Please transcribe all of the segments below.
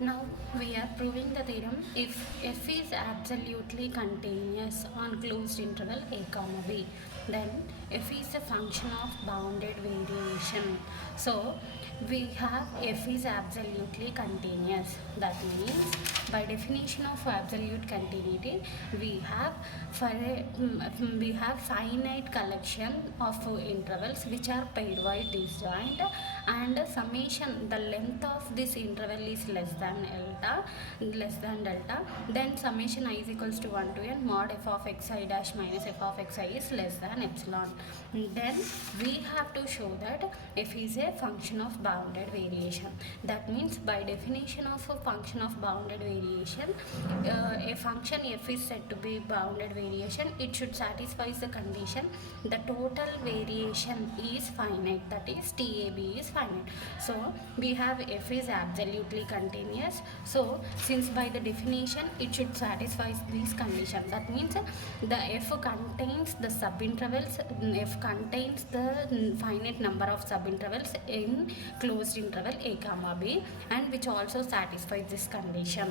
Now we are proving the theorem if f is absolutely continuous on closed interval a comma b, then f is a function of bounded variation. So we have f is absolutely continuous. That means by definition of absolute continuity, we have we have finite collection of intervals which are pairwise disjoint, and summation, the length of this interval is less than delta, then summation I is equals to 1 to n mod f of xi dash minus f of xi is less than epsilon. Then we have to show that f is a function of bounded variation. That means by definition of a function of bounded variation, a function f is said to be bounded variation. It should satisfy the condition the total variation is finite, that is TAB is finite. So we have f is absolutely continuous. So since by the definition it should satisfy these conditions, that means the f contains the subintervals, f contains the finite number of subintervals in closed interval a comma b, and which also satisfies this condition.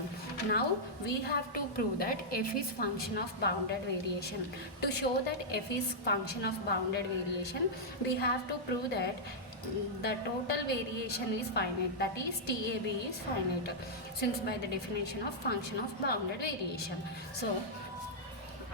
Now we have to prove that f is function of bounded variation. To show that f is function of bounded variation, we have to prove that the total variation is finite, that is TAB is finite, since by the definition of function of bounded variation. So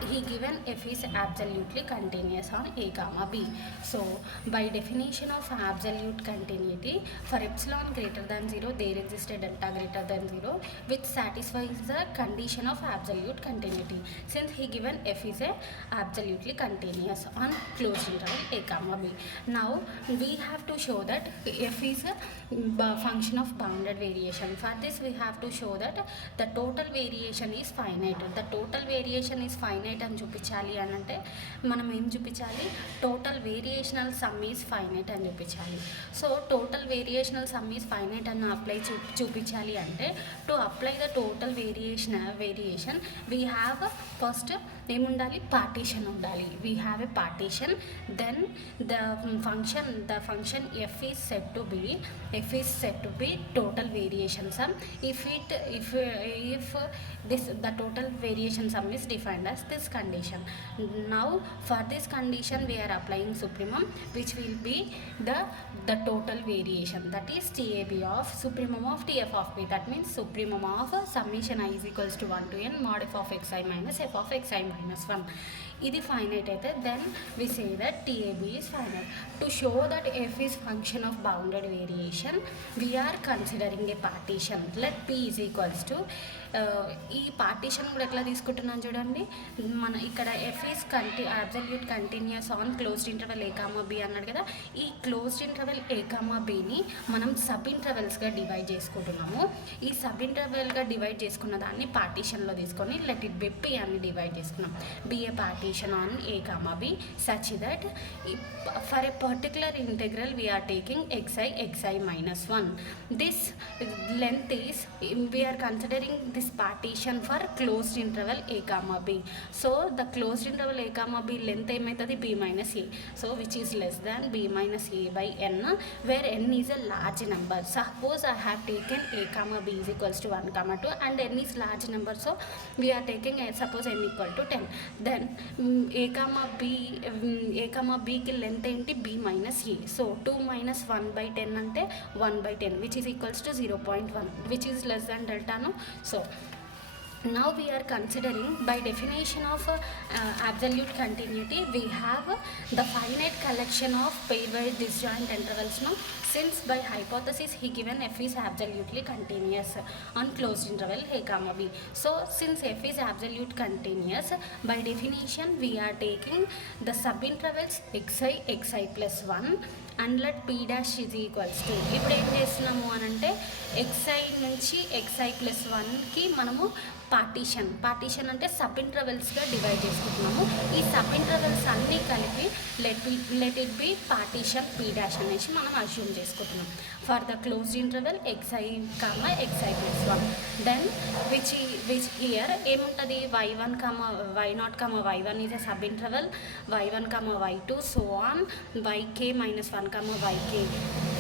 he given f is absolutely continuous on a comma b. So by definition of absolute continuity, for epsilon greater than 0 there exists a delta greater than 0 which satisfies the condition of absolute continuity, since he given f is a absolutely continuous on closed interval a comma b. Now we have to show that f is a function of bounded variation. For this we have to show that the total variation is finite. The total variation is finite అని చూపించాలి అని అంటే మనం ఏం చూపించాలి, total variational sum is finite అని చూపించాలి. So total variational sum is finite అని చూపించాలి అంటే, to apply the total variation we have first ఏముండాలి, పార్టీషన్ ఉండాలి. We have a partition, then the function F is set to be total variation sum if the total variation sum is defined as this condition. Now for this condition we are applying supremum, which will be the total variation, that is TAB of supremum of TF of B. That means supremum of summation I is equals to 1 to n mod f of xi minus f of xi minus 1. ఇది finite అయితే then we say that TAB is finite. To show that f is function of bounded variation, we are considering a partition. Let p is equals to ఈ partition కూడా ఎట్లా తీసుకుంటున్నాను చూడండి. మన ఇక్కడ f is absolute continuous on closed interval a comma b అన్నాడు కదా. ఈ క్లోజ్డ్ ఇంటర్వెల్ ఏ కామా బిని మనం సబ్ ఇంటర్వెల్స్గా డివైడ్ చేసుకుంటున్నాము. ఈ సబ్ ఇంటర్వెల్గా డివైడ్ చేసుకున్న దాన్ని పార్టీషన్లో తీసుకొని లెట్ ఇట్ బి పి అని డివైడ్ చేసుకున్నాం. Be a partition on a comma b such that for a particular integral we are taking xi minus 1. This length is, we are considering this partition for closed interval a comma b. So the closed interval a comma b length ఏమవుతుంది, b minus a, so which is less than b minus a by n, where n is a large number. Suppose I have taken a comma b is equals to 1 comma 2 and n is large number, so we are taking suppose n equal to 10. Then a comma b కి length ఏంటి, b minus a. So 2 minus 1 by 10 అంటే 1 by 10, which is equals to 0.1, which is less than delta, no? So now we are considering by definition of absolute continuity, we have the finite collection of pairwise disjoint intervals, no? Since by hypothesis he given f is absolutely continuous on closed interval a comma b. So since f is absolute continuous, by definition we are taking the subintervals xi plus 1 and let p dash is equals to, ఇప్పుడు ఏం చేస్తున్నాము అని అంటే xi నుంచి xi plus 1కి మనము partition అంటే sub ఇంటర్వెల్స్గా divide చేసుకుంటున్నాము. ఈ సబ్ ఇంటర్వెల్స్ అన్నీ కలిపి let it be partition P dash అనేసి మనం అస్యూమ్ చేసుకుంటున్నాం for the closed interval xi plus 1. Then which here ఏముంటుంది, y1 y0 y1 is a subinterval, y1 y2 so on yk minus 1 yk.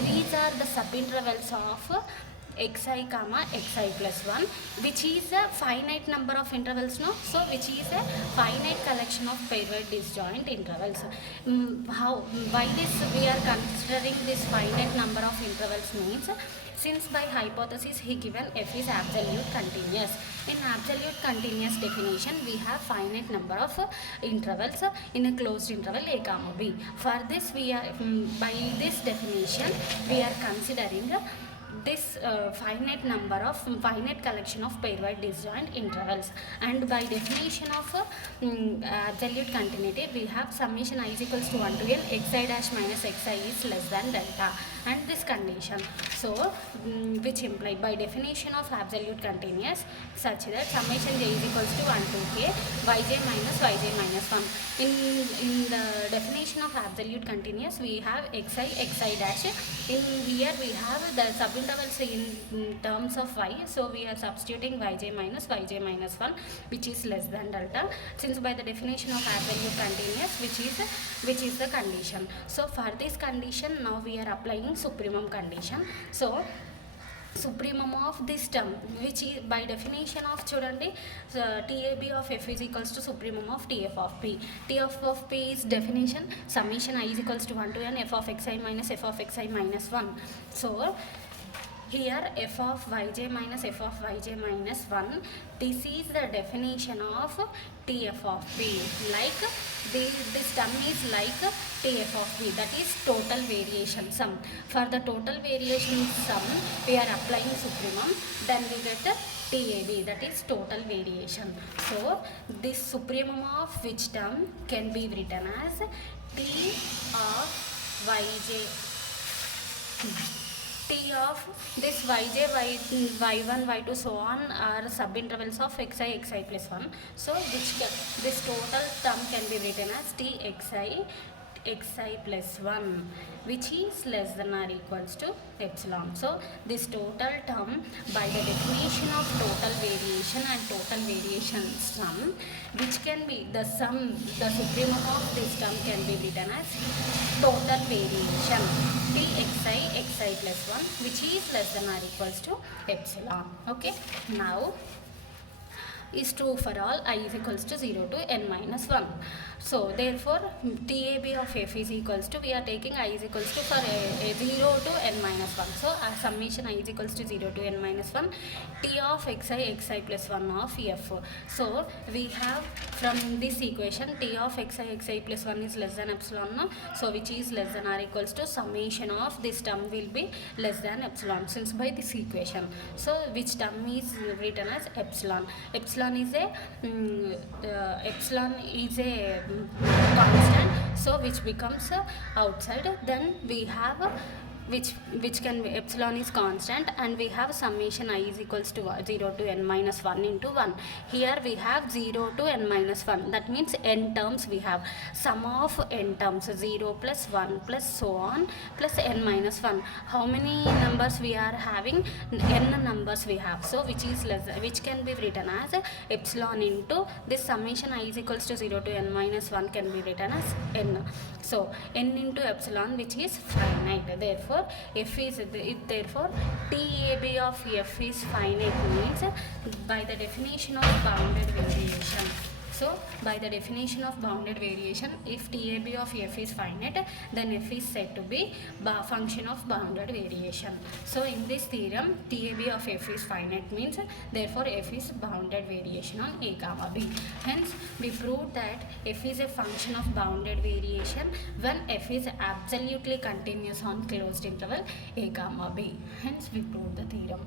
These are the sub intervals of xi comma xi plus 1, which is a finite number of intervals, no? So which is a finite collection of pairwise disjoint intervals. Why this we are considering this finite number of intervals means, since by hypothesis he given f is absolute continuous. In absolute continuous definition we have finite number of intervals in a closed interval a comma b. For this we are by this definition we are considering this finite collection of pairwise disjoint intervals, and by definition of absolute continuity we have summation I is equals to 1 to n xi dash minus xi is less than delta, and this condition, so which imply by definition of absolute continuous such that summation j is equals to 1 to k yj minus 1. In the definition of absolute continuous we have xi dash. In here we have the subintervals in terms of y, so we are substituting yj minus 1 which is less than delta, since by the definition of absolute continuous which is the condition. So for this condition now we are applying supremum condition. So supremum of this term, which is by definition of chudandi TAB of f is equals to supremum of TF of p. TF of p is definition summation I is equals to 1 to n f of xi minus f of xi minus 1. So here f of yj minus f of yj minus 1, this is the definition of TF of p. Like this term is like TF of p, that is total variation sum. For the total variation sum we are applying supremum, then we get TAB, that is total variation. So this supremum of which term can be written as T of yj, T of this yj, y1, y2 so on are subintervals of xi plus 1. So this total term can be written as xi plus 1, which is less than or equals to epsilon. So this total term by the definition of total variation and total variation sum, which can be the sum, the supremum of this term can be written as total variation xi plus 1, which is less than or equals to epsilon. Okay, now is true for all I is equals to 0 to n minus 1. So therefore TAB of f is equals to, we are taking I is equals to for a 0 to n minus 1. So our summation I is equals to 0 to n minus 1 T of xi plus 1 of f. So we have from this equation T of xi plus 1 is less than epsilon, no? So which is less than or equals to summation of this term will be less than epsilon, since by this equation. So which term is written as epsilon. Epsilon is a constant, so which becomes outside, then we have which can be epsilon is constant, and we have summation I is equals to 0 to n minus 1 into 1. Here we have 0 to n minus 1, that means n terms we have. Sum of n terms 0 plus 1 plus so on plus n minus 1. How many numbers we are having? N numbers we have. So which can be written as epsilon into this summation I is equals to 0 to n minus 1 can be written as n. So n into epsilon, which is finite. Therefore therefore TAB of f is finite, means by the definition of bounded variation. So by the definition of bounded variation, if TAB of f is finite, then f is said to be function of bounded variation. So in this theorem TAB of f is finite means therefore f is bounded variation on a comma b. Hence we proved that f is a function of bounded variation when f is absolutely continuous on closed interval a comma b. Hence we proved the theorem.